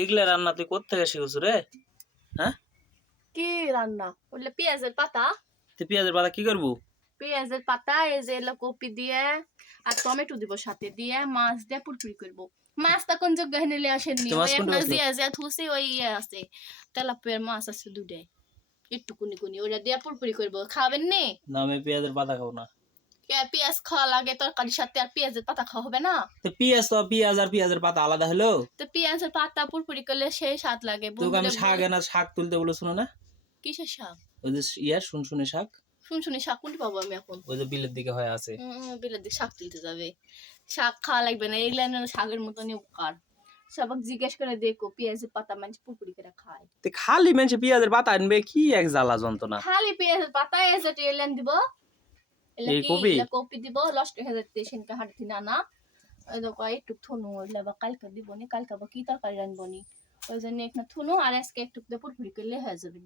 এগুলা রান্না তুই কোত্থেকে শিখছ রে? হ্যাঁ, কি রান্না বললে পেঁয়াজের পাতা। তুই পেঁয়াজের পাতা কি করবো? পেঁয়াজের পাতা এই যে এলো কপি দিয়ে আর টমেটো দিব সাথে দিয়ে মাছ দিয়ে পুরপুরি করব। মাছটা কোন যোগ্য নিলে আসেননি, তুই ওই মাছ কোনটা একটা বাছলো? জিয়া জিয়া থুসি ওই ইয়ে আছে তেলাপিয়ার মাছ আছে দুটাই, একটু কুনি কুনি ওটা দিয়ে পুরপুরি করবো। খাবেন নি? না, আমি পেঁয়াজের পাতা খাবো না। পেঁয়াজ খাওয়া লাগে তরকারির সাথে, আর পেঁয়াজের পাতা খাওয়া হবে না? তো পেঁয়াজ আর পেঁয়াজের পাতা আলাদা হলো? তো পেঁয়াজের পাতা পুরপুরি করলে সেই স্বাদ লাগে তোকে আমি বন্ধুরে শাক এনা শাক তুলতে বলে শুনো না? কিসের শাক? ওই যে শুনশুনি শাক, শুনশুনি শাক কোনটি পাবো আমি এখন? ওই যে বিলের দিকে হয় আছে। বিলের দিকে শাক তুলতে যাবে? শাক খাওয়া লাগবে না, এগুলা না শাকের মতনই উপকার। সবাক জিজ্ঞেস করে দেখো পেঁয়াজের পাতা মানুষ পুরপুরি করে খায়। তো খালি মানুষ পেঁয়াজের পাতা আনবে, কি এক জ্বালা যন্ত্রণা। খালি পেঁয়াজের পাতা এসে এলেন দিব, এলে এই কি কপি এলে কপি দিব লষ্ট হয়ে যাচ্ছে সেনকে হাঁটতে না না। ওই দেখো একটু থুনু ওইলে বা কালকে দিব নি, কালকে বা কি তরকারি রানবো নি, ওই জন্য একটু থুনু আর আজকে একটু পুরপুরি করলে হয়ে যাবে।